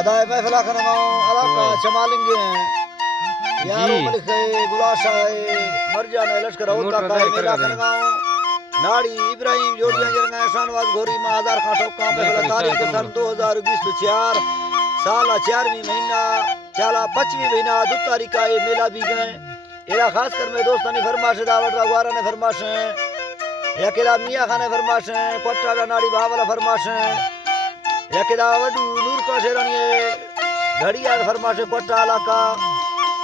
अदाए महफिला खनगांव इलाका चमालिंगे यारो मलिक गुलाशा मरजान लश्कर होता का मेला खनगांव नाड़ी इब्राहिम जोड़ियां जरंगा शानवाज घोरी में आधार का ठोका महफिला तारीख सन 2024 साल 4वीं महीना चाला 25वीं महीना 2 तारीख का ये मेला भी गए एरा खास कर में दोस्तानी फरमाश दावत रागवारा ने फरमाश या केला मियां खाने फरमाश पट्टा नाड़ी बावला फरमाश या केला वडू नूर का शेरानी घड़िया फरमाश पट्टा इलाका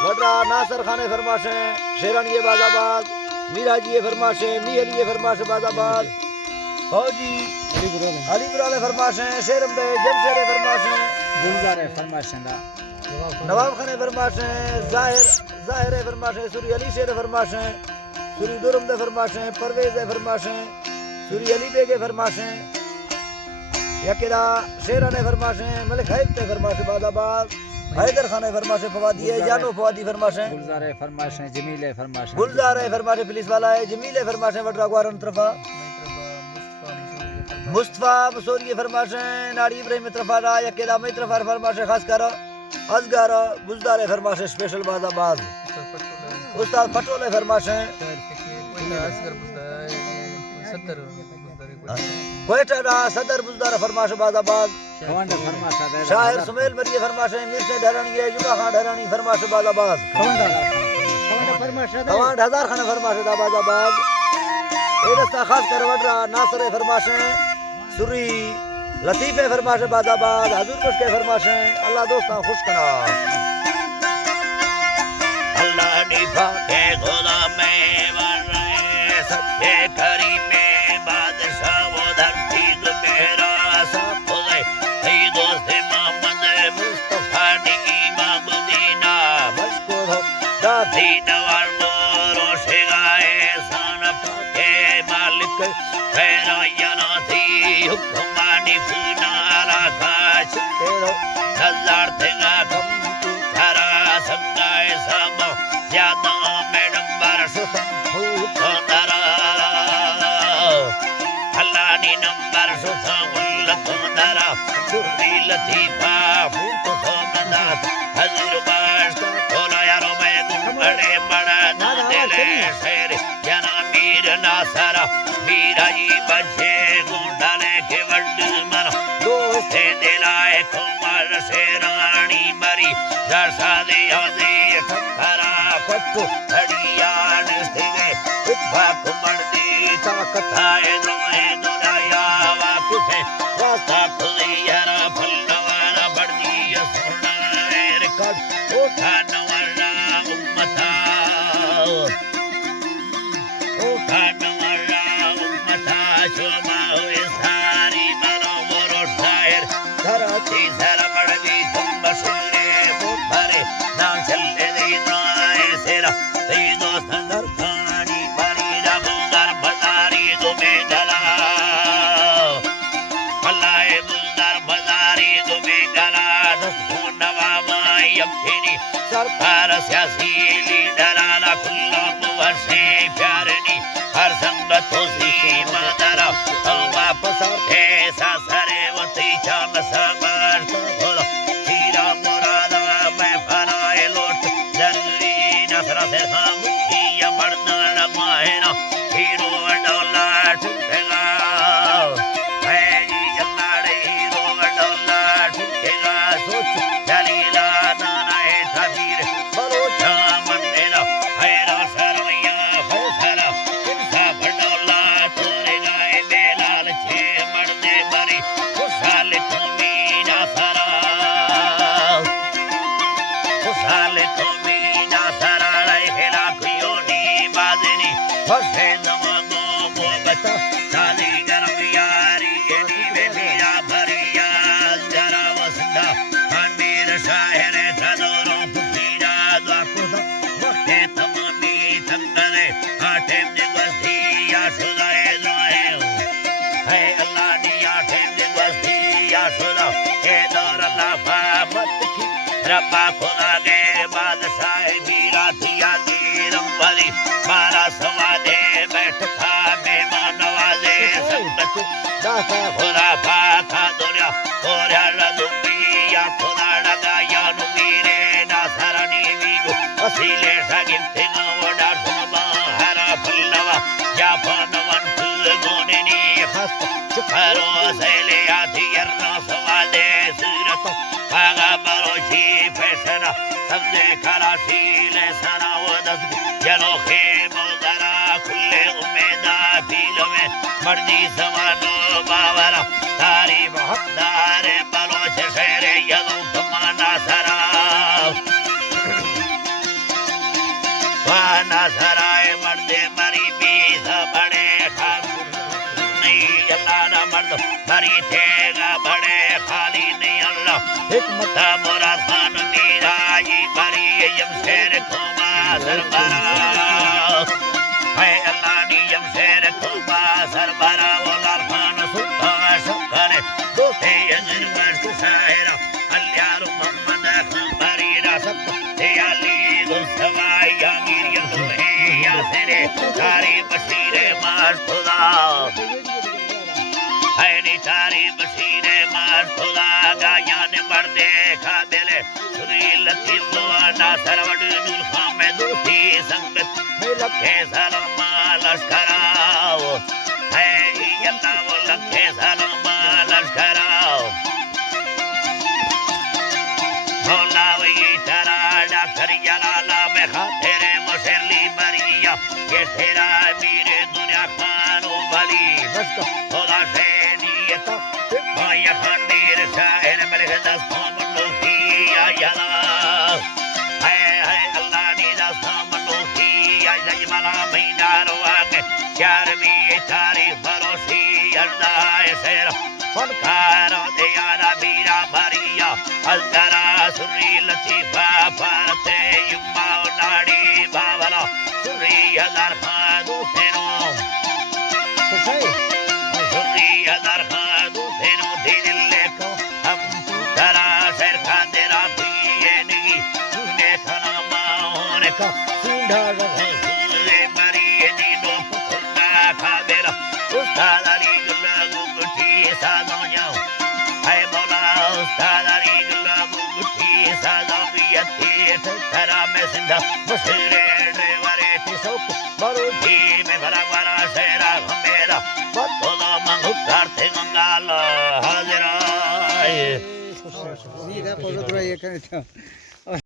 वडरा नासर खाने फरमाश शेरानी बाजाबाद मीरा जी फरमाश मिहली फरमाश बाजाबाद फौजी अली बुराले फरमाश शेरम दे जमशेरे फरमाश गुलजार फरमाश नवाब खाने फरमाश जाहिर फरमाश सूरी अली शेर फरमाश सूरी दुरम दे फरमाश परवेज फरमाश सूरी अली बेगे फरमाश यकेदा शेरा ने फरमाश मलिक हैब ते फरमाश बादाबाद हैदर खाने फरमाश फवादी है जानो फवादी फरमाश गुलजार फरमाश जमील फरमाश गुलजार है फरमाश पुलिस वाला है जमील फरमाश वडरा ग्वारन तरफा मुस्तफा मसूरी फरमाश नाड़ी इब्राहिम तरफा रा यकेदा मैं तरफा फरमाश खास कर असगर बुजदार फरमाश स्पेशल बादाबाद उस्ताद पटोले फरमाश कोयटा रा सदर बुजदार फरमाश बादाबाद शायर सुमेल मरिए फरमाश मीर से ढरानी है जुमा खान ढरानी फरमाश बादाबाद कमांड हजार खान फरमाश बादाबाद एरस्ता खास कर वडरा नासर फरमाश सुरी लतीफे फरमाश बादाबाद हजूर कुछ के फरमाश अल्लाह दोस्तां खुश करा अल्लाह निभा के खुदा में वरे सत्य करी में बादशाह वो धरती तो मेरा सब खुदा हे दोस्त मोहम्मद मुस्तफा नी मदीना मशकूर हो दादी नवार रोशे गाए सान के मालिक तेरा याना थी हुक्मानी फुनाला काश तेरो हजार तेगा कम तारा संगाए सब ज्यादा मैडम बरस फुकंदरा अल्लाह नी नंबर सुसमुल कंदरा सुरी लतीफा फुकंदरा हजूर बाश तोला यारो मैं गुंबड़े बड़ा दिले शेर जना मीर नासरा मीरा जी बच्चे गुंडाले के वड मर दोस्ते दिलाए कुमार शेरानी मरी रसा दे आदे ठकरा पत्तू हड़ियान स्थिगे इत्फा कुमर दी ताकताए द्रोहे दुनिया वाकुफे रास्ता खुलियारा फलवारा बड़दी सोना रिकॉर्ड उठा नवरा उम्मता उठा नवरा उम्मता शोभा हुए सारी मनो मोरो शायर धरती सर बड़दी तुम सुने मुफरे ना चले दे नाए सेरा ते दोस्त अंदर खानी बड़ी रबुंदर बाजारी तुम्हें गला अल्लाह बुंदर बाजारी तुम्हें गला दस नवा माई अखनी सरकार सियासी लीडर आला खुल्ला मुवसे प्यारनी हर संगत सी मदरा वापस ऐसा सरे वती चाम समर बोलो हीरा मुरादा मैं फराए लोट जल्दी नसरा से हम ये मर्दाना मायना हीरो डोला ठुकेगा है जी जल्लाड़े हीरो डोला ठुकेगा सोच जलीला नाना है तबीर बोलो चामन मेरा हैरा सरैया हो सरा इंसा बडोला तोरे गाए बेलाल छे मर्दे मरी खुशाल तुमीना सरा खुशाल तुमीना सरा हेला कुयोनी बाजनी फसे नमगो मोबता साली गरम यारी एनी में मेरा भरिया जरा वसदा अमीर शायर तदोरो फुकीरा द्वाकुदा वक्ते तमामी तंगरे आटे निगस्ती या सुदाए द्रोहे है अल्लाह नी आटे निगस्ती या सुदा है दौर अल्लाह फामत की रब्बा खुदा के बादशाह मीरा थिया की रंबरी मारा सवादे बैठ खा मेहमान नवाजे संगत दाता खुदा पाका दुनिया खुदा Sile sagin tinga wada sumba hara pallava Japan vantu gonini khasta Chukaro sele ati yarna savade surato Paga baroshi pesana Sabde kara sile sana wadas Jano khemo dara kulle umeda filo mein Mardi samano bawara Tari bahadare baloch shere yadu tamana sara Wana saraye marde mari bisa bade khasun nahi Allah mardo mari thega bade khali nahi Allah hikmat murad khan miraji mari yam sher khuma sarbara hai Allah ni yam sher khuma sarbara wal khan sultan shukare dote azr mas sahira alyar muhammad khambari rasab te ali gulsawai ya Tari basire mas khuda Aini tari basire mas khuda Gayan marde khabile Suri latif duana sarvadu dul khamedu thi sangat Lakhe salama lashkarao Hai yalla wo lakhe salama lashkarao Hola we tara doctor yalala me khatere musli mariya ye tera mere dunya khano bali basko hola se niyata maya khanir shair mere das phamno ki ayala hai hai allah ni das phamno ki ayala mala mainaro age char mi tari barosi allah sera Pankara deyara mira Maria Alkara Suri Latifa Parte Yumma Nadi Bavala Suri Adarhadu Teno Suri Adarhadu Teno Dileko Ham Tara Serka Dera Piyeni Sune Kana Maoneka Sundara Sule Maria Nino Pukunda Kabela Ustadari Gulagu Sadonyo, I bola Stadari Gulabu Sadamiyati, Taramesinda, Musire, Vareti Soap, Baruti, Mevaragara, Sera, Homera, Batola Mangutar, Tengala, Hazira. Mira, por otro ahí acá está.